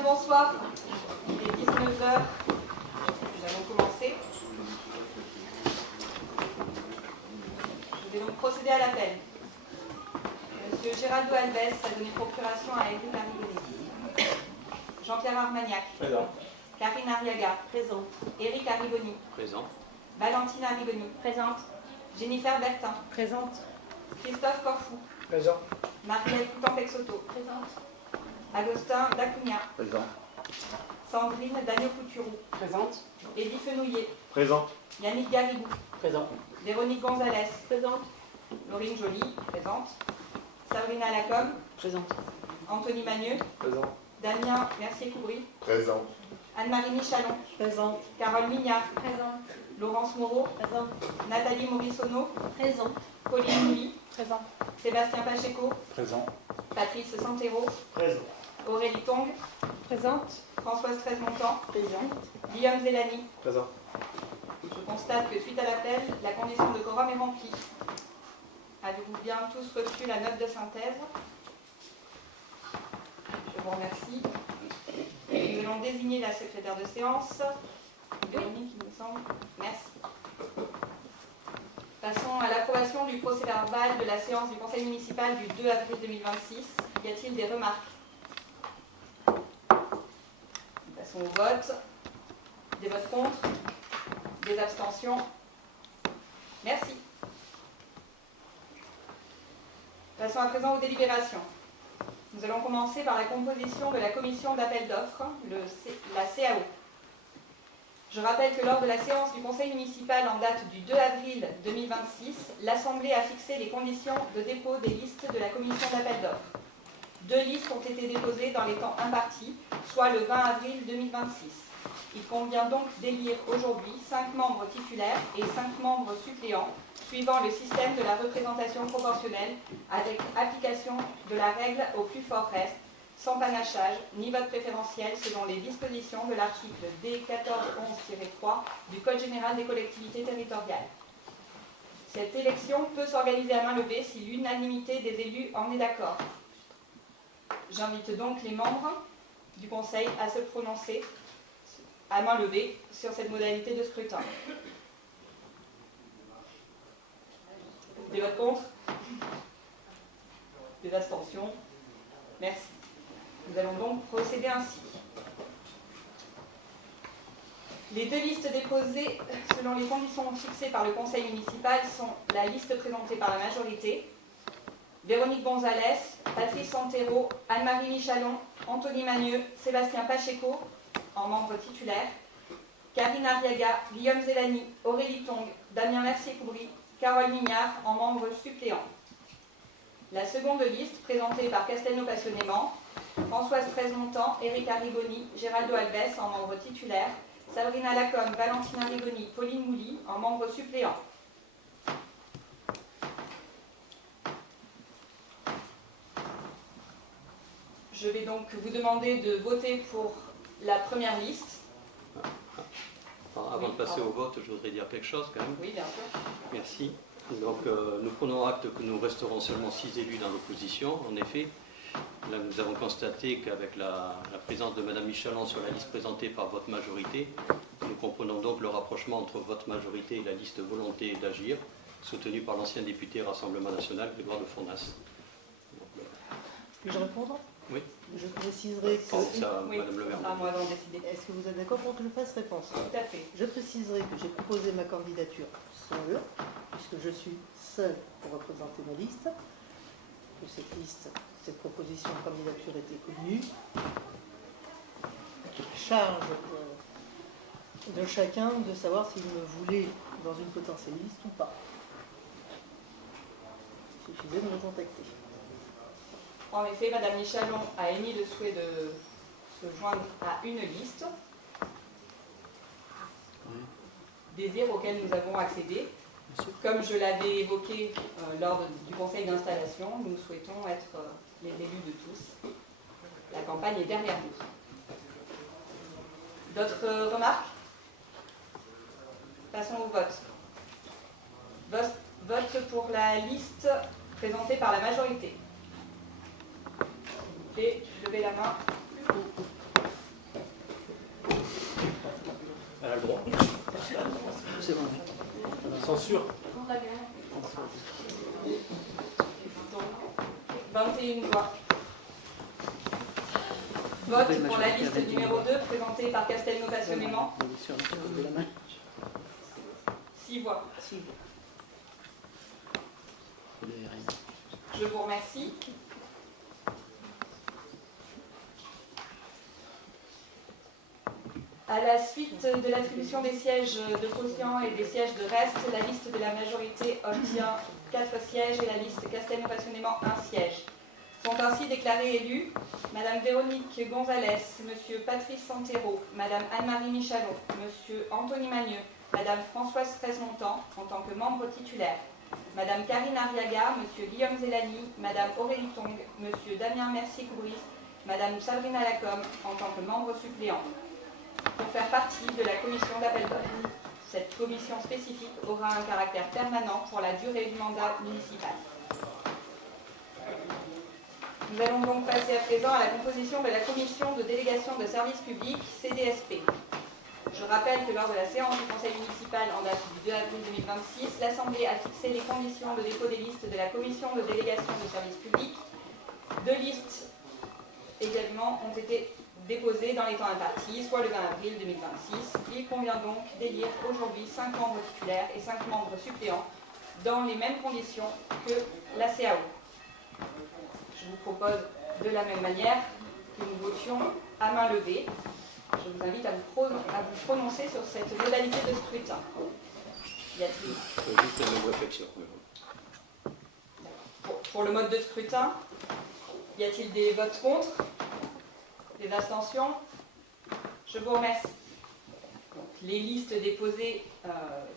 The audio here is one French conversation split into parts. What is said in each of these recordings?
bien le bonsoir. Il est 19 h. Nous allons commencer. Je vais donc procéder à l'appel. Monsieur Géraldo Alves a donné procuration à Éric Arrigoni. Jean-Pierre Armagnac. Présent. Karine Arriaga. Présent. Éric Arrigoni. Présent. Valentine Arrigoni. Présente. Jennifer Bertin. Présente. Christophe Corfou. Présent. Marielle Coutan-Pexoto. Présente. Agustin Dacugna. Présent. Sandrine Dagno-Couturou. Présente. Élie Fenouillet. Présent. Yannick Garrigou. Présent. Véronique Gonzalez. Présente. Laurine Joly. Présente. Sabrina Lacombe. Présente. Anthony Magneux. Présent. Damien Mercier-Coubry. Présent. Anne-Marie Michalon. Présente. Carole Mignard. Présente. Laurence Moreau. Présente. Nathalie Morissono. Présente. Pauline Mouly. Présent. Sébastien Pacheco. Présent. Patrice Santero. Présent. Aurélie Tong. Présente. Françoise Treize-Montant. Présente. Guillaume Zélani. Présent. Je constate que suite à l'appel, la condition de quorum est remplie. Avez-vous bien tous reçu la note de synthèse? Je vous remercie. Nous allons désigner la secrétaire de séance. Véronique, il me semble. Merci. Passons à l'approbation du procès-verbal de la séance du Conseil municipal du 2 avril 2026. Y a-t-il des remarques? Passons au vote. Des votes contre? Des abstentions? Merci. Passons à présent aux délibérations. Nous allons commencer par la composition de la commission d'appel d'offres, la CAO. Je rappelle que lors de la séance du Conseil municipal en date du 2 avril 2026, l'Assemblée a fixé les conditions de dépôt des listes de la commission d'appel d'offres. 2 listes ont été déposées dans les temps impartis, soit le 20 avril 2026. Il convient donc d'élire aujourd'hui 5 membres titulaires et 5 membres suppléants, suivant le système de la représentation proportionnelle, avec application de la règle au plus fort reste, sans panachage, ni vote préférentiel selon les dispositions de l'article D1411-3 du Code général des collectivités territoriales. Cette élection peut s'organiser à main levée si l'unanimité des élus en est d'accord. J'invite donc les membres du Conseil à se prononcer à main levée sur cette modalité de scrutin. Des votes contre? Des abstentions? Merci. Nous allons donc procéder ainsi. Les 2 listes déposées selon les conditions fixées par le Conseil municipal sont la liste présentée par la majorité, Véronique Gonzalez, Patrice Santero, Anne-Marie Michalon, Anthony Magneux, Sébastien Pacheco, en membres titulaires, Karine Arriaga, Guillaume Zélani, Aurélie Tong, Damien Mercier-Coubry, Carole Mignard, en membres suppléants. La seconde liste, présentée par Castelnau passionnément, Françoise Treize-Montant, Éric Arrigoni, Géraldo Alves, en membres titulaires, Sabrina Lacombe, Valentine Arrigoni, Pauline Mouly, en membres suppléants. Je vais donc vous demander de voter pour la première liste. Avant de passer au vote, je voudrais dire quelque chose quand même. Oui, bien sûr. Merci. Donc nous prenons acte que nous resterons seulement 6 élus dans l'opposition. En effet, là nous avons constaté qu'avec la présence de Mme Michalon sur la liste présentée par votre majorité, nous comprenons donc le rapprochement entre votre majorité et la liste Volonté d'agir, soutenue par l'ancien député Rassemblement National, Grégoire de Fournas. Puis-je répondre? Oui. Je préciserai que... Ça, Oui, Madame le maire. à moi d'en décider. Est-ce que vous êtes d'accord pour que je fasse réponse? Tout à fait. Je préciserai que j'ai proposé ma candidature seule, puisque je suis seule pour représenter ma liste, que cette proposition de candidature était connue. Charge de chacun de savoir s'il me voulait dans une potentielle liste ou pas. Il suffisait de me contacter. En effet, Mme Michalon a émis le souhait de se joindre à une liste, désir auquel nous avons accédé. Comme je l'avais évoqué lors du conseil d'installation, nous souhaitons être les élus de tous. La campagne est derrière nous. D'autres remarques? Passons au vote. Vote pour la liste présentée par la majorité. S'il vous plaît, levez la main. droit. C'est bon. Censure. Donc, 21 voix. Vote pour la liste numéro 2 présentée par Castelnau passionnément. 6 voix. Je vous remercie. À la suite de l'attribution des sièges de quotient et des sièges de reste, la liste de la majorité obtient 4 sièges et la liste Castelnau passionnément 1 siège. Sont ainsi déclarés élus Madame Véronique Gonzalez, Monsieur Patrice Santero, Madame Anne-Marie Michalon, Monsieur Anthony Magneux, Madame Françoise Fraise-Montant en tant que membre titulaire, Madame Karine Arriaga, Monsieur Guillaume Zélani, Madame Aurélie Tong, Monsieur Damien Mercier-Couris, Madame Sabrina Lacombe en tant que membre suppléant, pour faire partie de la commission d'appel d'offres. Cette commission spécifique aura un caractère permanent pour la durée du mandat municipal. Nous allons donc passer à présent à la composition de la commission de délégation de services publics, CDSP. Je rappelle que lors de la séance du conseil municipal en date du 2 avril 2026, l'Assemblée a fixé les conditions de dépôt des listes de la commission de délégation de services publics. 2 listes également ont été déposées dans les temps impartis, soit le 20 avril 2026. Il convient donc d'élire aujourd'hui 5 membres titulaires et 5 membres suppléants dans les mêmes conditions que la CAO. Je vous propose de la même manière que nous votions à main levée. Je vous invite à vous prononcer sur cette modalité de scrutin. Y a-t-il Juste une réflexion. pour le mode de scrutin, y a-t-il des votes contre? Des abstentions? Je vous remercie. Donc, les listes déposées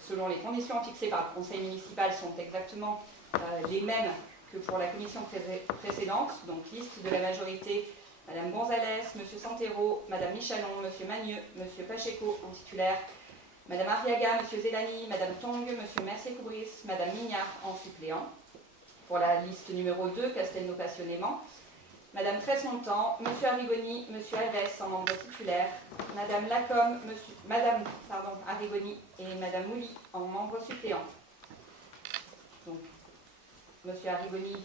selon les conditions fixées par le conseil municipal sont exactement les mêmes que pour la commission précédente. Donc, liste de la majorité, Madame Gonzalez, Monsieur Santero, Madame Michalon, Monsieur Magneux, Monsieur Pacheco en titulaire, Madame Arriaga, Monsieur Zélani, Madame Tong, Monsieur Mercier-Coubris, Madame Mignard en suppléant. Pour la liste numéro 2, Castelnau passionnément, Madame Fraise-Montant, Monsieur Arrigoni, Monsieur Alves en membre titulaire, Madame Lacombe, Madame Arrigoni et Madame Mouly en membre suppléant. Donc, Monsieur Arrigoni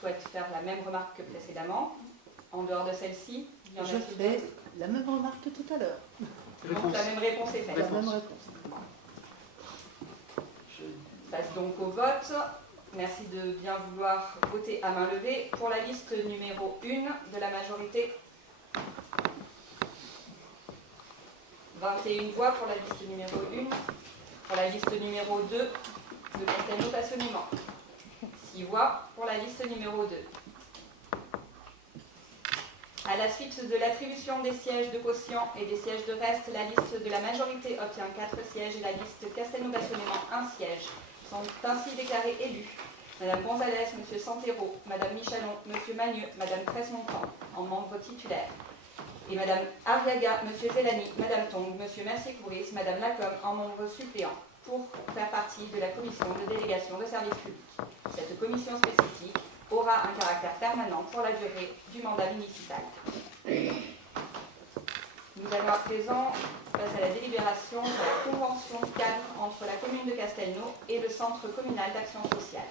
souhaite faire la même remarque que précédemment. En dehors de celle-ci, il y en a Je fais la même remarque que tout à l'heure. donc la même réponse est faite. La même réponse. Je passe donc au vote. Merci de bien vouloir voter à main levée pour la liste numéro 1 de la majorité. 21 voix pour la liste numéro 1. Pour la liste numéro 2, de Castelnau passionnément. 6 voix pour la liste numéro 2. À la suite de l'attribution des sièges de quotient et des sièges de reste, la liste de la majorité obtient 4 sièges et la liste Castelnau passionnément 1 siège. Sont ainsi déclarés élus Madame Gonzalez, Monsieur Santero, Madame Michalon, Monsieur Magneux, Madame Fraise-Montant en membres titulaires et Madame Arriaga, Monsieur Zélani, Madame Tong, Monsieur Mercier-Couris, Madame Lacombe en membres suppléants pour faire partie de la commission de délégation de services publics. Cette commission spécifique aura un caractère permanent pour la durée du mandat municipal. Nous allons à présent passer à la délibération de la convention cadre entre la commune de Castelnau et le Centre communal d'action sociale.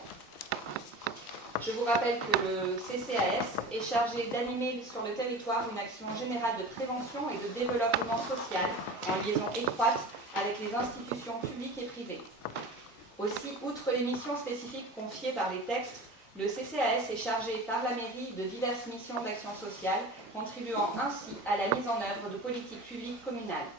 Je vous rappelle que le CCAS est chargé d'animer sur le territoire une action générale de prévention et de développement social en liaison étroite avec les institutions publiques et privées. Aussi, outre les missions spécifiques confiées par les textes, le CCAS est chargé par la mairie de diverses missions d'action sociale, contribuant ainsi à la mise en œuvre de politiques publiques communales.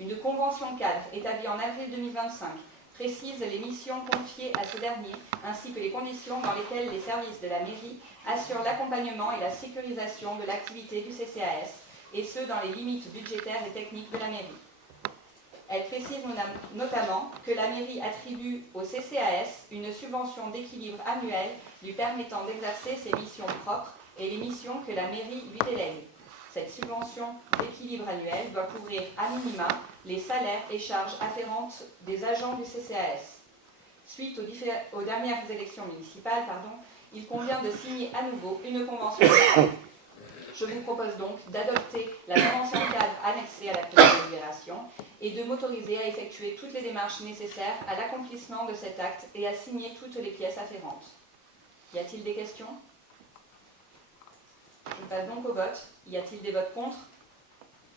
Une convention cadre établie en avril 2025 précise les missions confiées à ce dernier, ainsi que les conditions dans lesquelles les services de la mairie assurent l'accompagnement et la sécurisation de l'activité du CCAS, et ce dans les limites budgétaires et techniques de la mairie. Elle précise notamment que la mairie attribue au CCAS une subvention d'équilibre annuel lui permettant d'exercer ses missions propres et les missions que la mairie lui délègue. Cette subvention d'équilibre annuel doit couvrir à minima les salaires et charges afférentes des agents du CCAS. Suite aux dernières élections municipales, il convient de signer à nouveau une convention. Je vous propose donc d'adopter la convention cadre annexée à la présente délibération et de m'autoriser à effectuer toutes les démarches nécessaires à l'accomplissement de cet acte et à signer toutes les pièces afférentes. Y a-t-il des questions? Je passe donc au vote. Y a-t-il des votes contre?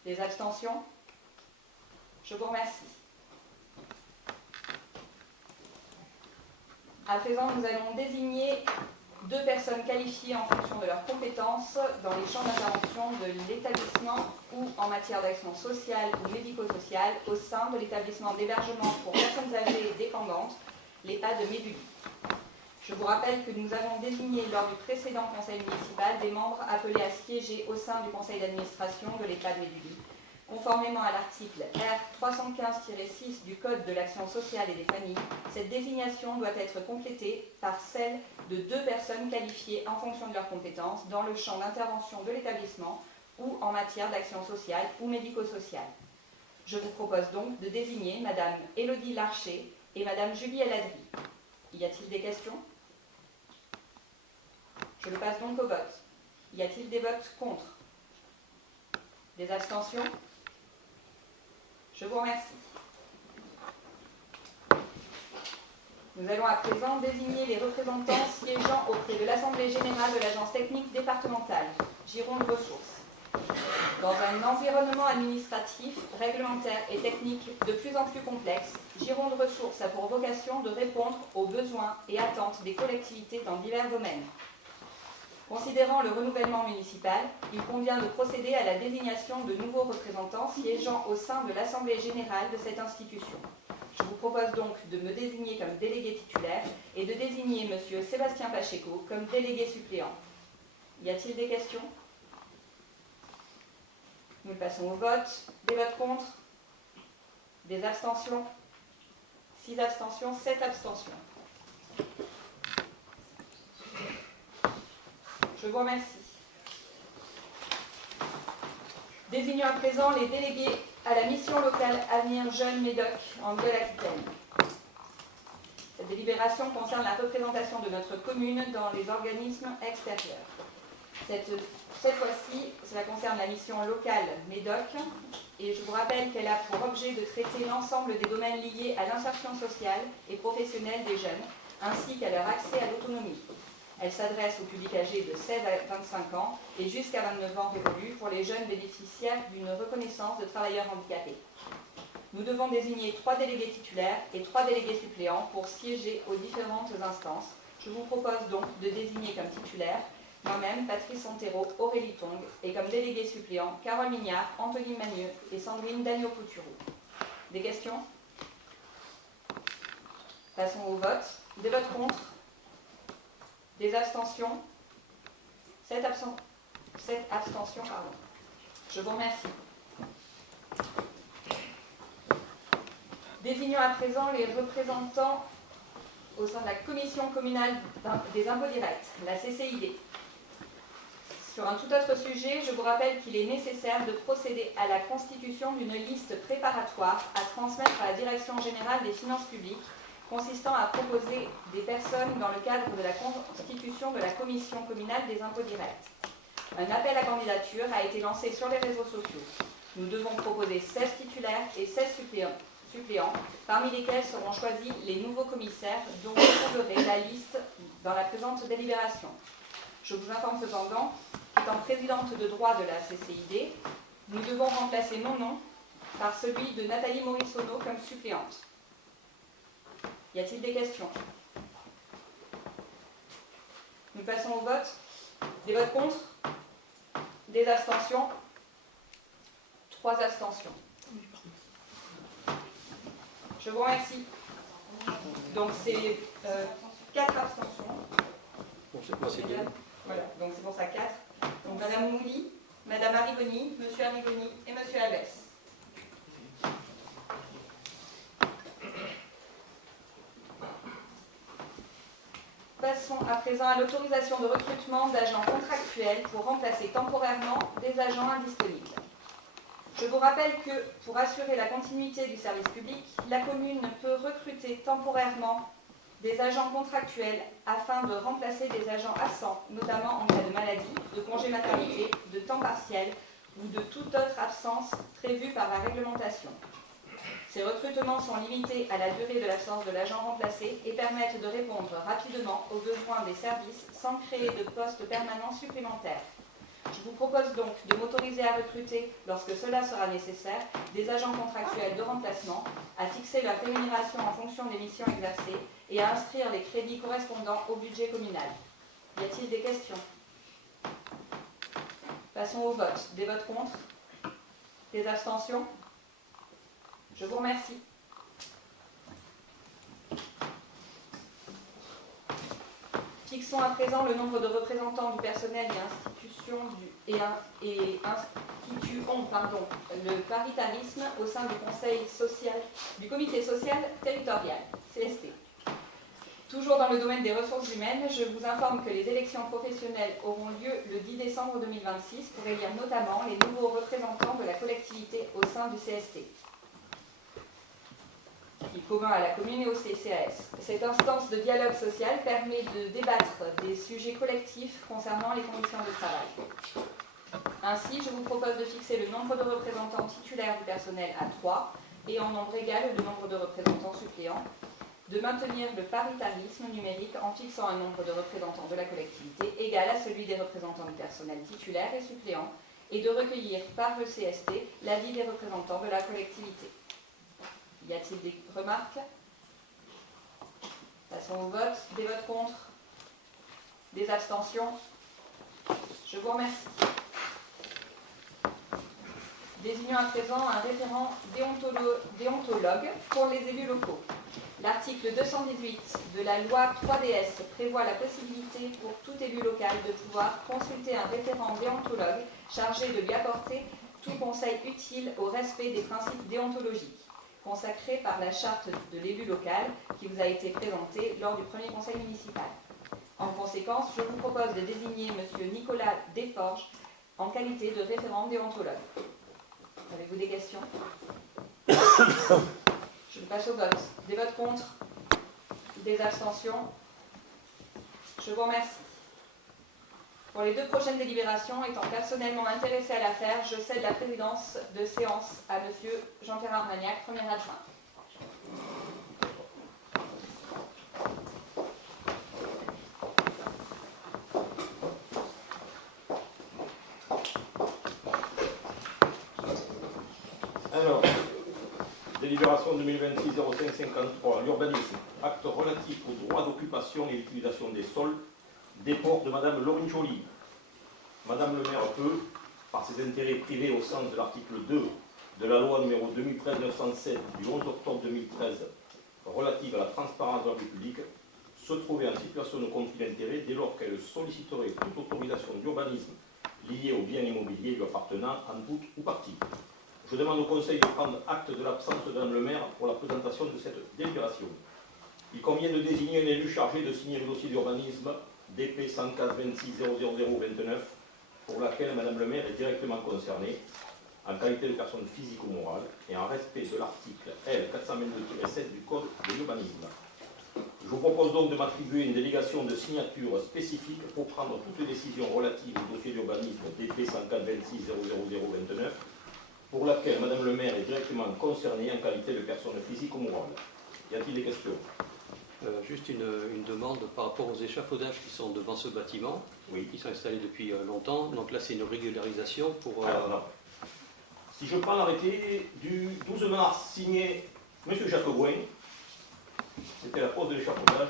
Des abstentions? Je vous remercie. À présent, nous allons désigner 2 personnes qualifiées en fonction de leurs compétences dans les champs d'intervention de l'établissement ou en matière d'action sociale ou médico-sociale au sein de l'établissement d'hébergement pour personnes âgées et dépendantes, l'EHPAD de Médully. Je vous rappelle que nous avons désigné lors du précédent conseil municipal des membres appelés à siéger au sein du conseil d'administration de l'EHPAD Médully. Conformément à l'article R. 315-6 du Code de l'action sociale et des familles, cette désignation doit être complétée par celle de 2 personnes qualifiées en fonction de leurs compétences dans le champ d'intervention de l'établissement ou en matière d'action sociale ou médico-sociale. Je vous propose donc de désigner Madame Élodie Larcher et Madame Julie Eladri. Y a-t-il des questions? Je le passe donc au vote. Y a-t-il des votes contre? Des abstentions? Je vous remercie. Nous allons à présent désigner les représentants siégeant auprès de l'Assemblée générale de l'Agence technique départementale, Gironde Ressources. Dans un environnement administratif, réglementaire et technique de plus en plus complexe, Gironde Ressources a pour vocation de répondre aux besoins et attentes des collectivités dans divers domaines. Considérant le renouvellement municipal, il convient de procéder à la désignation de nouveaux représentants siégeant au sein de l'Assemblée générale de cette institution. Je vous propose donc de me désigner comme délégué titulaire et de désigner M. Sébastien Pacheco comme délégué suppléant. Y a-t-il des questions? Nous passons au vote. Des votes contre? Des abstentions? 6 abstentions, 7 abstentions. Je vous remercie. Désignons à présent les délégués à la mission locale Avenir Jeunes Médoc en Nouvelle-Aquitaine. Cette délibération concerne la représentation de notre commune dans les organismes extérieurs. Cette fois-ci, cela concerne la mission locale Médoc et je vous rappelle qu'elle a pour objet de traiter l'ensemble des domaines liés à l'insertion sociale et professionnelle des jeunes ainsi qu'à leur accès à l'autonomie. Elle s'adresse au public âgé de 16 à 25 ans et jusqu'à 29 ans révolus pour les jeunes bénéficiaires d'une reconnaissance de travailleurs handicapés. Nous devons désigner 3 délégués titulaires et 3 délégués suppléants pour siéger aux différentes instances. Je vous propose donc de désigner comme titulaire moi-même, Patrice Antero, Aurélie Tong, et comme délégués suppléants, Carole Mignard, Anthony Magneux et Sandrine Dagneau-Coutureau. Des questions? Passons au vote. Des votes contre? Des abstentions? 7 abstentions, pardon. Je vous remercie. Désignons à présent les représentants au sein de la Commission communale des impôts directs, la CCID. Sur un tout autre sujet, je vous rappelle qu'il est nécessaire de procéder à la constitution d'une liste préparatoire à transmettre à la Direction générale des finances publiques, consistant à proposer des personnes dans le cadre de la constitution de la Commission communale des impôts directs. Un appel à candidature a été lancé sur les réseaux sociaux. Nous devons proposer 16 titulaires et 16 suppléants, parmi lesquels seront choisis les nouveaux commissaires dont vous trouverez la liste dans la présente délibération. Je vous informe cependant qu'étant présidente de droit de la CCID, nous devons remplacer mon nom par celui de Nathalie Morissonneau comme suppléante. Y a-t-il des questions? Nous passons au vote. Des votes contre? Des abstentions? 3 abstentions. Je vous remercie. Donc c'est 4 abstentions. Bon, c'est bien. Voilà, donc c'est pour ça 4. Donc Madame Mouly, Madame Arrigoni, Monsieur Arrigoni et Monsieur Alves. Passons à présent à l'autorisation de recrutement d'agents contractuels pour remplacer temporairement des agents indisponibles. Je vous rappelle que, pour assurer la continuité du service public, la commune ne peut recruter temporairement des agents contractuels afin de remplacer des agents absents, notamment en cas de maladie, de congé maternité, de temps partiel ou de toute autre absence prévue par la réglementation. Ces recrutements sont limités à la durée de l'absence de l'agent remplacé et permettent de répondre rapidement aux besoins des services sans créer de postes permanents supplémentaires. Je vous propose donc de m'autoriser à recruter, lorsque cela sera nécessaire, des agents contractuels de remplacement, à fixer leur rémunération en fonction des missions exercées et à inscrire les crédits correspondant au budget communal. Y a-t-il des questions? Passons au vote. Des votes contre? Des abstentions? Je vous remercie. Fixons à présent le nombre de représentants du personnel et instituons le paritarisme au sein du comité social territorial, CST. Toujours dans le domaine des ressources humaines, je vous informe que les élections professionnelles auront lieu le 10 décembre 2026 pour élire notamment les nouveaux représentants de la collectivité au sein du CST, qui est commun à la commune et au CCAS. Cette instance de dialogue social permet de débattre des sujets collectifs concernant les conditions de travail. Ainsi, je vous propose de fixer le nombre de représentants titulaires du personnel à 3 et en nombre égal le nombre de représentants suppléants, de maintenir le paritarisme numérique en fixant un nombre de représentants de la collectivité égal à celui des représentants du personnel titulaire et suppléant, et de recueillir par le CST l'avis des représentants de la collectivité. Y a-t-il des remarques? Passons au vote. Des votes contre? Des abstentions? Je vous remercie. Désignons à présent un référent déontologue pour les élus locaux. L'article 218 de la loi 3DS prévoit la possibilité pour tout élu local de pouvoir consulter un référent déontologue chargé de lui apporter tout conseil utile au respect des principes déontologiques, consacré par la charte de l'élu local qui vous a été présentée lors du premier conseil municipal. En conséquence, je vous propose de désigner M. Nicolas Desforges en qualité de référent déontologue. Avez-vous des questions? Je passe au vote. Des votes contre? Des abstentions? Je vous remercie. Pour les 2 prochaines délibérations, étant personnellement intéressé à l'affaire, je cède la présidence de séance à M. Jean-Pierre Armagnac, premier adjoint. Alors, délibération 2026-05-53, l'urbanisme, acte relatif au droit d'occupation et l'utilisation des sols, déport de Madame Laurine Joly. Madame le maire peut, par ses intérêts privés au sens de l'article 2 de la loi numéro 2013-907 du 11 octobre 2013 relative à la transparence de la vie publique, se trouver en situation de conflit d'intérêts dès lors qu'elle solliciterait toute autorisation d'urbanisme liée aux biens immobiliers lui appartenant en tout ou partie. Je demande au Conseil de prendre acte de l'absence de Madame le maire pour la présentation de cette délibération. Il convient de désigner un élu chargé de signer le dossier d'urbanisme DP 104 26 00029 pour laquelle Madame le maire est directement concernée en qualité de personne physique ou morale et en respect de l'article L 422-7 du Code de l'urbanisme. Je vous propose donc de m'attribuer une délégation de signature spécifique pour prendre toutes les décisions relatives au dossier d'urbanisme DP 104 26 00029 pour laquelle Madame le maire est directement concernée en qualité de personne physique ou morale. Y a-t-il des questions? Juste une demande par rapport aux échafaudages qui sont devant ce bâtiment, Oui. qui sont installés depuis longtemps. Donc là, c'est une régularisation pour... Alors, non. Si je prends l'arrêté du 12 mars signé M. Jacobouin, c'était la pose de l'échafaudage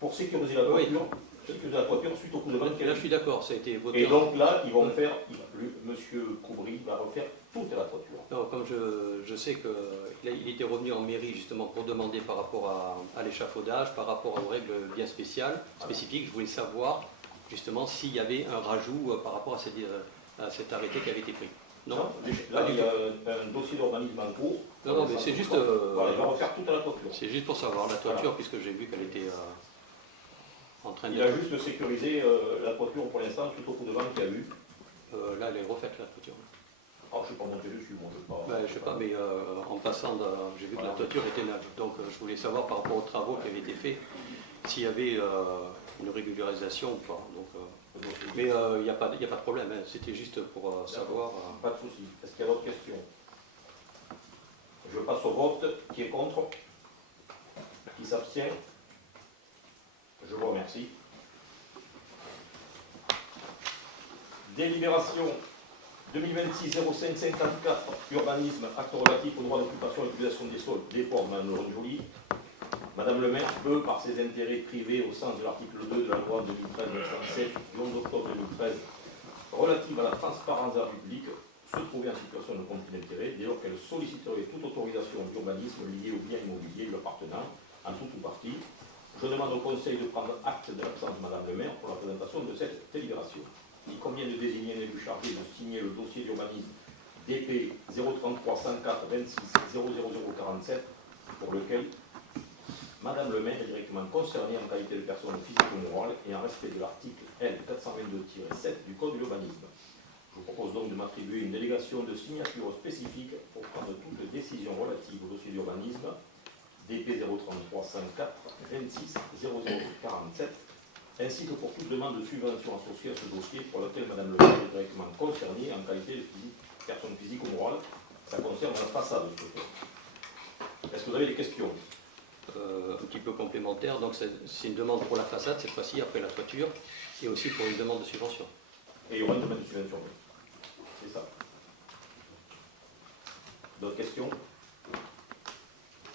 pour sécuriser la toiture, suite au coup de vent. Et là, je suis d'accord, ça a été voté. Et donc là, ils vont faire, M. Coubry va refaire toute la toiture. Non, comme je sais qu'il était revenu en mairie justement pour demander par rapport à l'échafaudage, par rapport aux règles bien spécifiques, je voulais savoir justement s'il y avait un rajout par rapport à cet arrêté qui avait été pris. Non, là, il y a un dossier d'urbanisme en cours. Non, mais c'est juste... Voilà, il va refaire toute la toiture. C'est juste pour savoir la toiture, voilà. Puisque j'ai vu qu'elle était en train de... Il a juste sécurisé la toiture pour l'instant, suite au coup de vent qu'il y a eu. Là, elle est refaite, la toiture. Ah, je ne suis pas monté dessus, moi, je ne sais pas. Ben, je sais pas, mais en passant, j'ai vu que la toiture était neuve. Donc, je voulais savoir par rapport aux travaux qui avaient été faits, s'il y avait une régularisation ou pas. Donc, mais il n'y a pas de problème, hein. C'était juste pour savoir. Pas de souci. Est-ce qu'il y a d'autres questions? Je passe au vote. Qui est contre? Qui s'abstient? Je vous remercie. Délibération 2026-05-54, urbanisme, acte relatif au droit d'occupation et d'utilisation des sols, déport de Mme Laurent Joly. Madame le maire peut, par ses intérêts privés au sens de l'article 2 de la loi 2013-907 du 11 octobre 2013 relative à la transparence de la publique, se trouver en situation de conflit d'intérêts dès lors qu'elle solliciterait toute autorisation d'urbanisme liée au bien immobilier lui appartenant, en tout ou partie. Je demande au Conseil de prendre acte de l'absence de Madame le maire pour la présentation de cette délibération. Il convient de désigner un élu chargé de signer le dossier d'urbanisme DP 033 104 26 00047 pour lequel Madame le maire est directement concernée en qualité de personne physique ou morale et en respect de l'article L 422-7 du Code de l'urbanisme. Je vous propose donc de m'attribuer une délégation de signature spécifique pour prendre toute décision relative au dossier d'urbanisme DP 033 104 26 00047 ainsi que pour toute demande de subvention associée à ce dossier pour laquelle Madame le maire est directement concernée en qualité de personne physique ou morale. Ça concerne la façade. Est-ce que vous avez des questions? Un petit peu complémentaire, donc c'est une demande pour la façade cette fois-ci, après la toiture, et aussi pour une demande de subvention. Et il y aura une demande de subvention, oui. C'est ça. D'autres questions?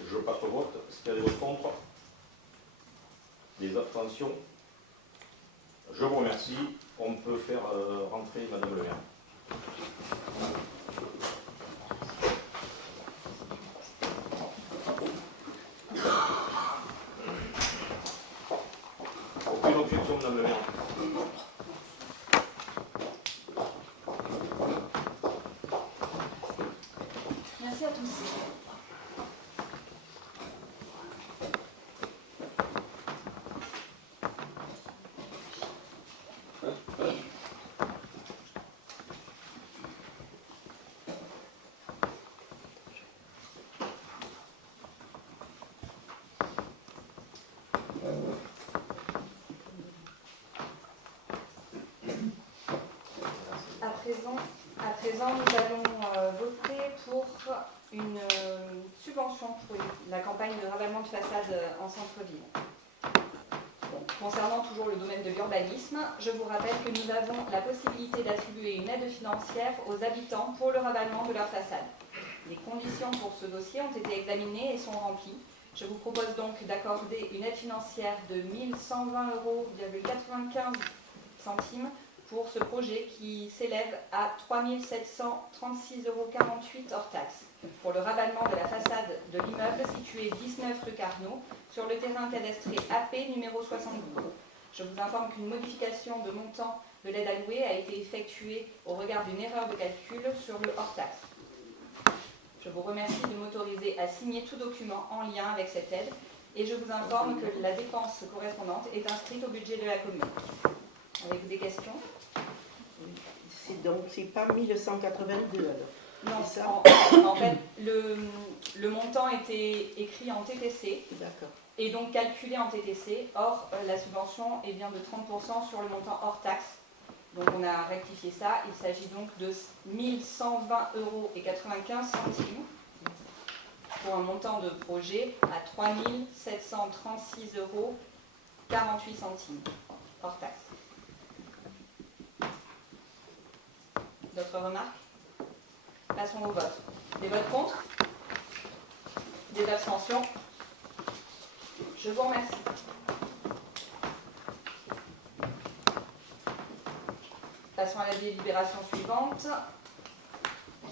Je passe au vote. Est-ce qu'il y a des votes contre? Des abstentions? Je vous remercie. On peut faire rentrer Madame le maire. Aucune objection, Madame le maire. Merci à tous. À présent, nous allons voter pour une subvention pour la campagne de ravalement de façade en centre-ville. Bon, concernant toujours le domaine de l'urbanisme, je vous rappelle que nous avons la possibilité d'attribuer une aide financière aux habitants pour le ravalement de leur façade. Les conditions pour ce dossier ont été examinées et sont remplies. Je vous propose donc d'accorder une aide financière de 1 120,95 € pour ce projet qui s'élève à 3 736,48 € hors taxe pour le ravalement de la façade de l'immeuble situé 19 rue Carnot sur le terrain cadastré AP numéro 72. Je vous informe qu'une modification de montant de l'aide allouée a été effectuée au regard d'une erreur de calcul sur le hors taxe. Je vous remercie de m'autoriser à signer tout document en lien avec cette aide et je vous informe que la dépense correspondante est inscrite au budget de la commune. Avez-vous des questions? Donc, c'est pas 1182 alors. Non, ça en fait, le montant était écrit en TTC. D'accord. Et donc calculé en TTC. Or, la subvention est bien de 30% sur le montant hors taxe. Donc on a rectifié ça. Il s'agit donc de 1 120,95 € pour un montant de projet à 3 736,48 € hors taxe. D'autres remarques? Passons au vote. Des votes contre? Des abstentions? Je vous remercie. Passons à la délibération suivante,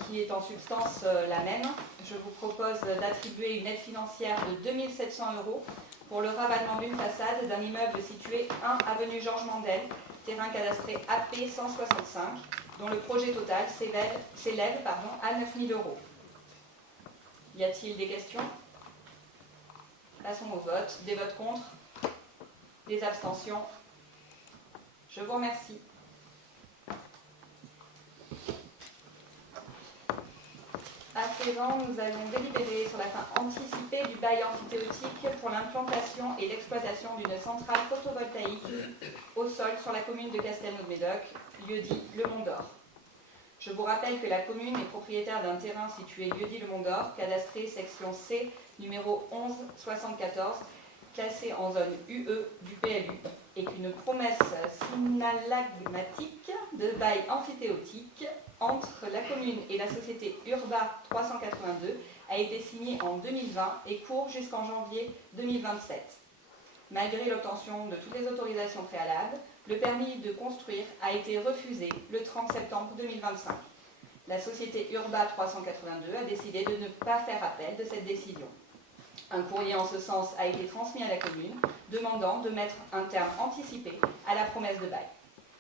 qui est en substance la même. Je vous propose d'attribuer une aide financière de 2 700 € pour le ravalement d'une façade d'un immeuble situé 1 avenue Georges Mandel, terrain cadastré AP 165, dont le projet total s'élève à 9 000 €. Y a-t-il des questions? Passons au vote. Des votes contre? Des abstentions? Je vous remercie. Après présent, nous allons délibérer sur la fin anticipée du bail amphithéotique pour l'implantation et l'exploitation d'une centrale photovoltaïque au sol sur la commune de Castelnau-de-Médoc, lieu-dit Le Mont-d'Or. Je vous rappelle que la commune est propriétaire d'un terrain situé lieu-dit Le Mont-d'Or, cadastré section C, numéro 1174, classé en zone UE du PLU, et qu'une promesse synallagmatique de bail amphithéotique entre la commune et la société Urba 382 a été signée en 2020 et court jusqu'en janvier 2027. Malgré l'obtention de toutes les autorisations préalables, le permis de construire a été refusé le 30 septembre 2025. La société Urba 382 a décidé de ne pas faire appel de cette décision. Un courrier en ce sens a été transmis à la commune, demandant de mettre un terme anticipé à la promesse de bail.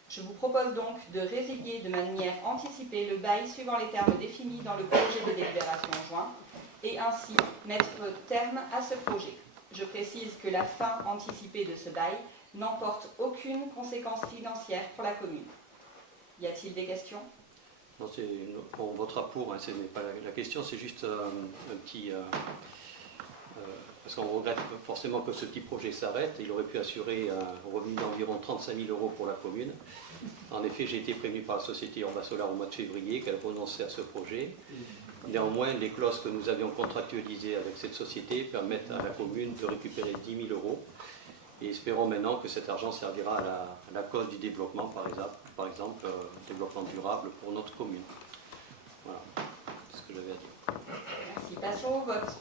Je vous propose donc de résilier de manière anticipée le bail suivant les termes définis dans le projet de délibération joint et ainsi mettre terme à ce projet. Je précise que la fin anticipée de ce bail n'emporte aucune conséquence financière pour la commune. Y a-t-il des questions? Non, on votera pour, hein, ce n'est pas la question, c'est juste un petit... parce qu'on regrette forcément que ce petit projet s'arrête. Il aurait pu assurer un revenu d'environ 35 000 € pour la commune. En effet, j'ai été prévenu par la société Urba Solar au mois de février qu'elle renonçait à ce projet. Néanmoins, les clauses que nous avions contractualisées avec cette société permettent à la commune de récupérer 10 000 € et espérons maintenant que cet argent servira à la cause du développement, par exemple, développement durable pour notre commune. Voilà, c'est ce que j'avais à dire. Merci. Passons au vote.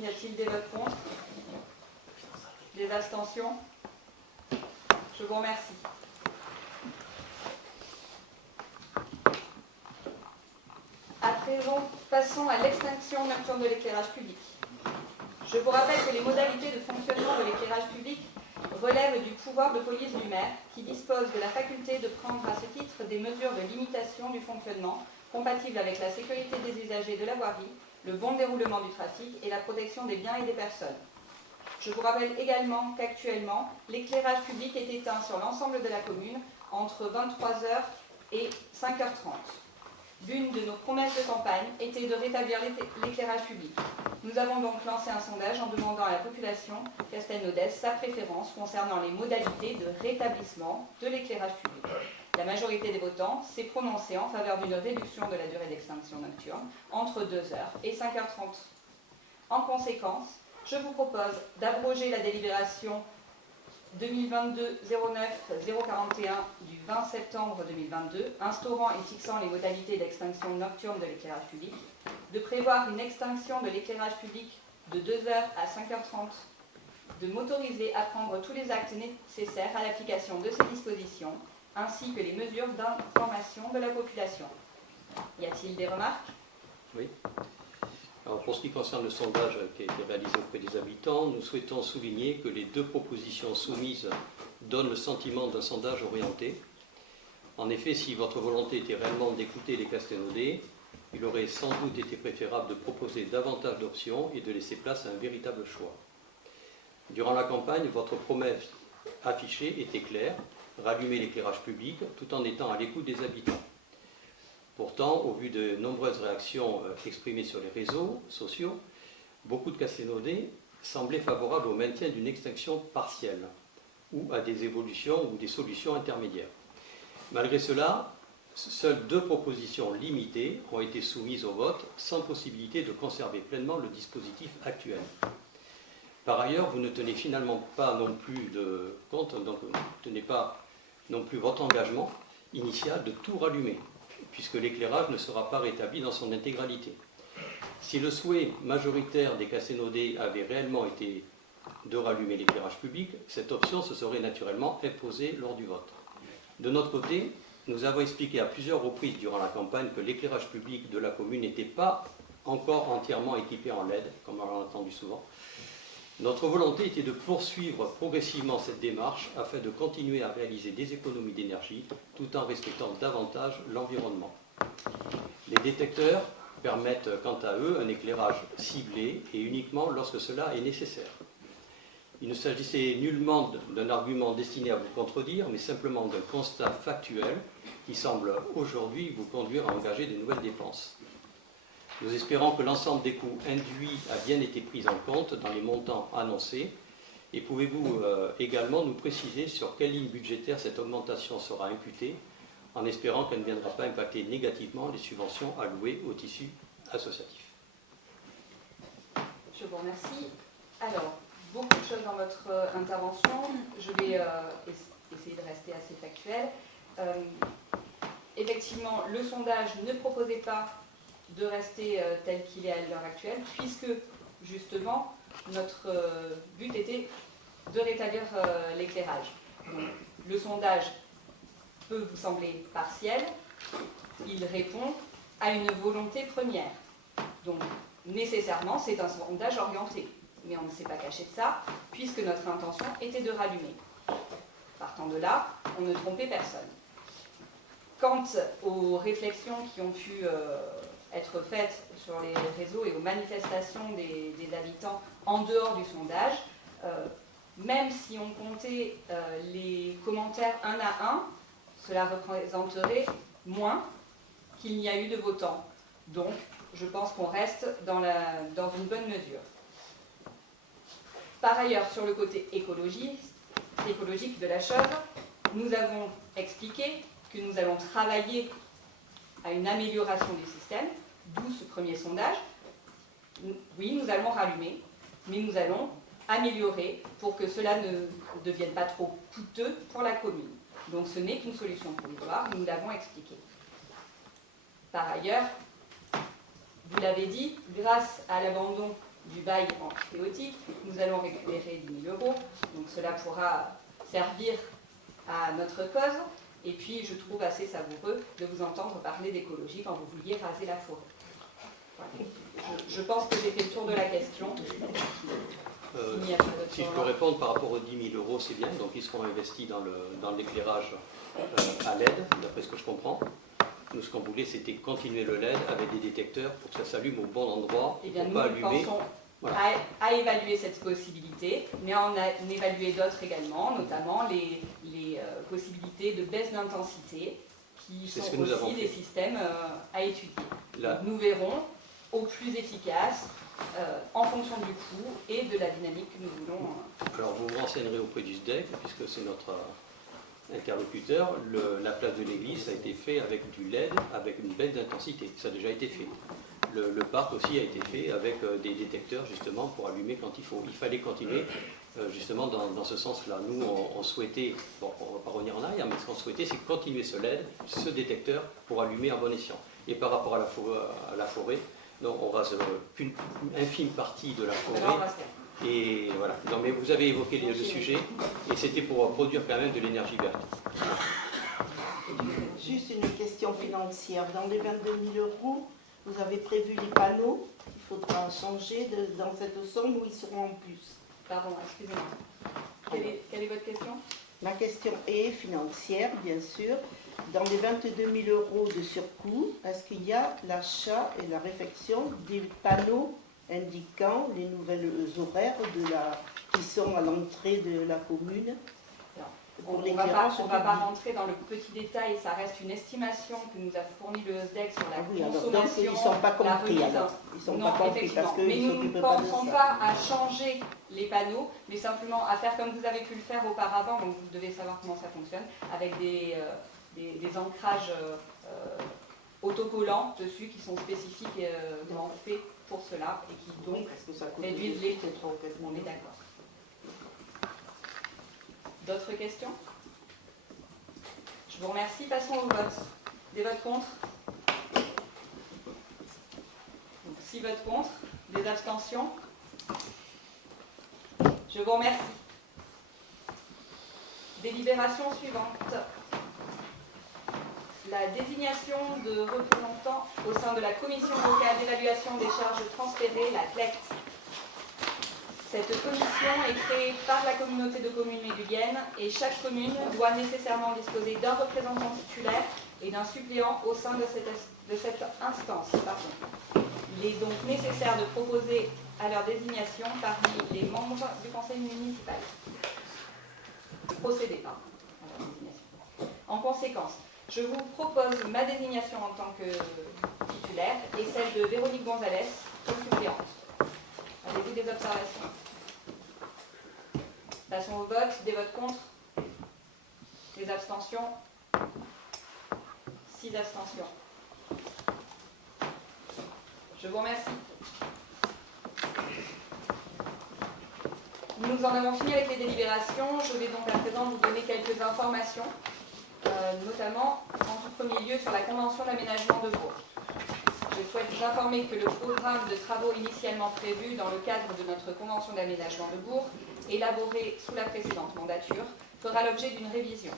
Y a-t-il des votes contre? Des abstentions? Je vous remercie. À présent, passons à l'extinction nocturne de l'éclairage public. Je vous rappelle que les modalités de fonctionnement de l'éclairage public relèvent du pouvoir de police du maire, qui dispose de la faculté de prendre à ce titre des mesures de limitation du fonctionnement compatibles avec la sécurité des usagers de la voirie, le bon déroulement du trafic et la protection des biens et des personnes. Je vous rappelle également qu'actuellement, l'éclairage public est éteint sur l'ensemble de la commune entre 23h et 5h30. L'une de nos promesses de campagne était de rétablir l'éclairage public. Nous avons donc lancé un sondage en demandant à la population castelnaudaise sa préférence concernant les modalités de rétablissement de l'éclairage public. La majorité des votants s'est prononcée en faveur d'une réduction de la durée d'extinction nocturne entre 2h et 5h30. En conséquence, je vous propose d'abroger la délibération 2022-09-041 du 20 septembre 2022, instaurant et fixant les modalités d'extinction nocturne de l'éclairage public, de prévoir une extinction de l'éclairage public de 2h à 5h30, de m'autoriser à prendre tous les actes nécessaires à l'application de ces dispositions, ainsi que les mesures d'information de la population. Y a-t-il des remarques? Oui. Alors pour ce qui concerne le sondage qui a été réalisé auprès des habitants, nous souhaitons souligner que les deux propositions soumises donnent le sentiment d'un sondage orienté. En effet, si votre volonté était réellement d'écouter les Castelnaudais, il aurait sans doute été préférable de proposer davantage d'options et de laisser place à un véritable choix. Durant la campagne, votre promesse affichée était claire, rallumer l'éclairage public tout en étant à l'écoute des habitants. Pourtant, au vu de nombreuses réactions exprimées sur les réseaux sociaux, beaucoup de Castelnaudais semblaient favorables au maintien d'une extinction partielle ou à des évolutions ou des solutions intermédiaires. Malgré cela, seules deux propositions limitées ont été soumises au vote sans possibilité de conserver pleinement le dispositif actuel. Par ailleurs, vous ne tenez finalement pas non plus compte, donc vous ne tenez pas non plus votre engagement initial de tout rallumer, puisque l'éclairage ne sera pas rétabli dans son intégralité. Si le souhait majoritaire des Castelnaudais avait réellement été de rallumer l'éclairage public, cette option se serait naturellement imposée lors du vote. De notre côté, nous avons expliqué à plusieurs reprises durant la campagne que l'éclairage public de la commune n'était pas encore entièrement équipé en LED, comme on l'a entendu souvent. Notre volonté était de poursuivre progressivement cette démarche afin de continuer à réaliser des économies d'énergie tout en respectant davantage l'environnement. Les détecteurs permettent quant à eux un éclairage ciblé et uniquement lorsque cela est nécessaire. Il ne s'agissait nullement d'un argument destiné à vous contredire, mais simplement d'un constat factuel qui semble aujourd'hui vous conduire à engager de nouvelles dépenses. Nous espérons que l'ensemble des coûts induits a bien été pris en compte dans les montants annoncés. Et pouvez-vous également nous préciser sur quelle ligne budgétaire cette augmentation sera imputée, en espérant qu'elle ne viendra pas impacter négativement les subventions allouées au tissu associatif. Je vous remercie. Alors, beaucoup de choses dans votre intervention. Je vais essayer de rester assez factuel. Effectivement, le sondage ne proposait pas de rester tel qu'il est à l'heure actuelle, puisque justement, notre but était de rétablir l'éclairage. Donc, le sondage peut vous sembler partiel, il répond à une volonté première. Donc, nécessairement, c'est un sondage orienté. Mais on ne s'est pas caché de ça, puisque notre intention était de rallumer. Partant de là, on ne trompait personne. Quant aux réflexions qui ont pu être faites sur les réseaux et aux manifestations des habitants en dehors du sondage, même si on comptait les commentaires un à un, cela représenterait moins qu'il n'y a eu de votants. Donc, je pense qu'on reste dans une bonne mesure. Par ailleurs, sur le côté écologique de la chose, nous avons expliqué que nous allons travailler à une amélioration du système, d'où ce premier sondage. Oui, nous allons rallumer, mais nous allons améliorer pour que cela ne devienne pas trop coûteux pour la commune. Donc ce n'est qu'une solution provisoire, nous l'avons expliqué. Par ailleurs, vous l'avez dit, grâce à l'abandon du bail emphytéotique, nous allons récupérer 10 000 €, donc cela pourra servir à notre cause. Et puis, je trouve assez savoureux de vous entendre parler d'écologie quand vous vouliez raser la forêt. Voilà. Je pense que j'ai fait le tour de la question. Si je peux répondre par rapport aux 10 000 €, c'est bien. Donc, ils seront investis dans l'éclairage à LED, d'après ce que je comprends. Nous, ce qu'on voulait, c'était continuer le LED avec des détecteurs pour que ça s'allume au bon endroit, eh bien, pour ne pas allumer. Pensons voilà. à évaluer cette possibilité, mais à en évaluer d'autres également, notamment les possibilités de baisse d'intensité, qui sont aussi des systèmes à étudier. Donc, nous verrons au plus efficace, en fonction du coût et de la dynamique que nous voulons. Alors, vous vous renseignerez auprès du SDEC, puisque c'est notre interlocuteur. La place de l'église a été fait avec du LED, avec une baisse d'intensité. Ça a déjà été fait. Le parc aussi a été fait avec des détecteurs, justement, pour allumer quand il faut. Il fallait continuer, justement, dans ce sens-là. Nous, on souhaitait, bon, on ne va pas revenir en arrière, mais ce qu'on souhaitait, c'est continuer ce LED, ce détecteur, pour allumer à bon escient. Et par rapport à la forêt, donc, on rase qu'une infime partie de la forêt. Et voilà. Non, mais vous avez évoqué le sujet, et c'était pour produire quand même de l'énergie verte. Juste une question financière. Dans les 22 000 €, vous avez prévu les panneaux. Il faudra changer dans cette somme où ils seront en plus. Pardon, excusez-moi. Quelle est votre question? Ma question est financière, bien sûr. Dans les 22 000 € de surcoût, est-ce qu'il y a l'achat et la réfection des panneaux indiquant les nouvelles horaires qui sont à l'entrée de la commune? On ne va pas rentrer dans le petit détail, ça reste une estimation que nous a fournie le SDEC sur la consommation, ils ne sont pas compris, la remise. Ils sont pas compris parce que mais nous ne pensons pas à changer les panneaux, mais simplement à faire comme vous avez pu le faire auparavant, donc vous devez savoir comment ça fonctionne, avec des ancrages autocollants dessus qui sont spécifiquement faits pour cela et qui donc réduisent les coûts. On est d'accord. D'autres questions? Je vous remercie. Passons au vote. Des votes contre? Donc, 6 votes contre. Des abstentions? Je vous remercie. Délibération suivante. La désignation de représentants au sein de la Commission locale d'évaluation des charges transférées, la CLECT. Cette commission est créée par la communauté de communes méduliennes et chaque commune doit nécessairement disposer d'un représentant titulaire et d'un suppléant au sein de cette instance. Il est donc nécessaire de proposer à leur désignation parmi les membres du conseil municipal. Procéder à leur désignation. En conséquence, Je vous propose ma désignation en tant que titulaire et celle de Véronique Gonzalez comme suppléante. Avez-vous des observations? Passons au vote. Des votes contre? Des abstentions? 6 abstentions. Je vous remercie. Nous en avons fini avec les délibérations. Je vais donc à présent vous donner quelques informations, notamment en tout premier lieu sur la convention d'aménagement de Bourg. Je souhaite vous informer que le programme de travaux initialement prévu dans le cadre de notre convention d'aménagement de Bourg, élaboré sous la précédente mandature, fera l'objet d'une révision.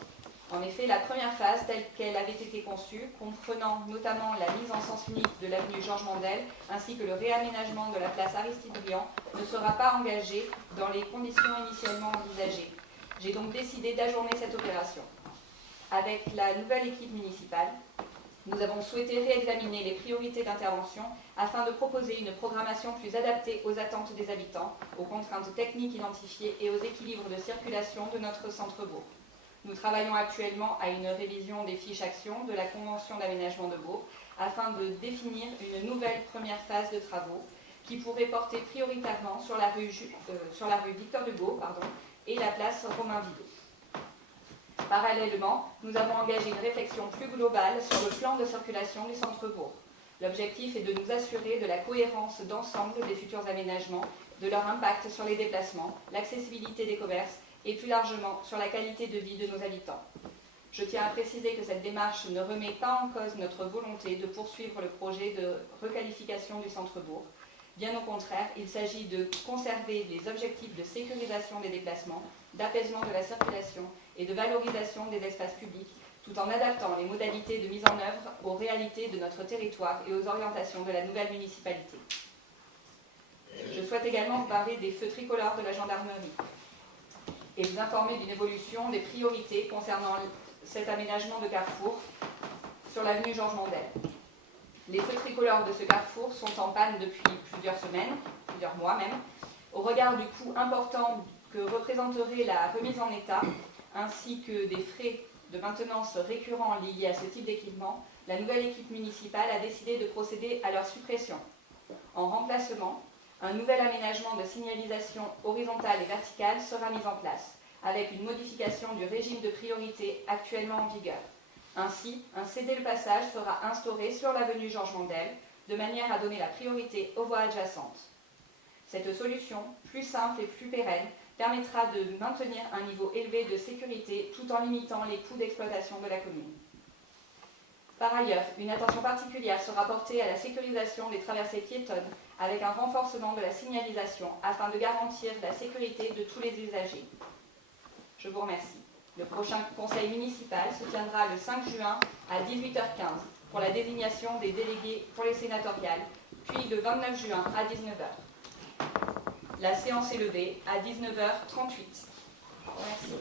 En effet, la première phase, telle qu'elle avait été conçue, comprenant notamment la mise en sens unique de l'avenue Georges Mandel, ainsi que le réaménagement de la place Aristide-Briand, ne sera pas engagée dans les conditions initialement envisagées. J'ai donc décidé d'ajourner cette opération. Avec la nouvelle équipe municipale, nous avons souhaité réexaminer les priorités d'intervention afin de proposer une programmation plus adaptée aux attentes des habitants, aux contraintes techniques identifiées et aux équilibres de circulation de notre centre-bourg. Nous travaillons actuellement à une révision des fiches actions de la Convention d'aménagement de Bourg afin de définir une nouvelle première phase de travaux qui pourrait porter prioritairement sur la rue Victor Hugo et la place Romain Vidot. Parallèlement, nous avons engagé une réflexion plus globale sur le plan de circulation du centre-bourg. L'objectif est de nous assurer de la cohérence d'ensemble des futurs aménagements, de leur impact sur les déplacements, l'accessibilité des commerces et plus largement sur la qualité de vie de nos habitants. Je tiens à préciser que cette démarche ne remet pas en cause notre volonté de poursuivre le projet de requalification du centre-bourg. Bien au contraire, il s'agit de conserver les objectifs de sécurisation des déplacements, d'apaisement de la circulation et de valorisation des espaces publics, tout en adaptant les modalités de mise en œuvre aux réalités de notre territoire et aux orientations de la nouvelle municipalité. Je souhaite également vous parler des feux tricolores de la gendarmerie et vous informer d'une évolution des priorités concernant cet aménagement de carrefour sur l'avenue Georges Mandel. Les feux tricolores de ce carrefour sont en panne depuis plusieurs semaines, plusieurs mois même. Au regard du coût important que représenterait la remise en état, ainsi que des frais de maintenance récurrents liés à ce type d'équipement, la nouvelle équipe municipale a décidé de procéder à leur suppression. En remplacement, un nouvel aménagement de signalisation horizontale et verticale sera mis en place, avec une modification du régime de priorité actuellement en vigueur. Ainsi, un cédé-le-passage sera instauré sur l'avenue Georges Mandel, de manière à donner la priorité aux voies adjacentes. Cette solution, plus simple et plus pérenne, permettra de maintenir un niveau élevé de sécurité tout en limitant les coûts d'exploitation de la commune. Par ailleurs, une attention particulière sera portée à la sécurisation des traversées piétonnes avec un renforcement de la signalisation afin de garantir la sécurité de tous les usagers. Je vous remercie. Le prochain conseil municipal se tiendra le 5 juin à 18h15 pour la désignation des délégués pour les sénatoriales, puis le 29 juin à 19h. La séance est levée à 19h38. Merci.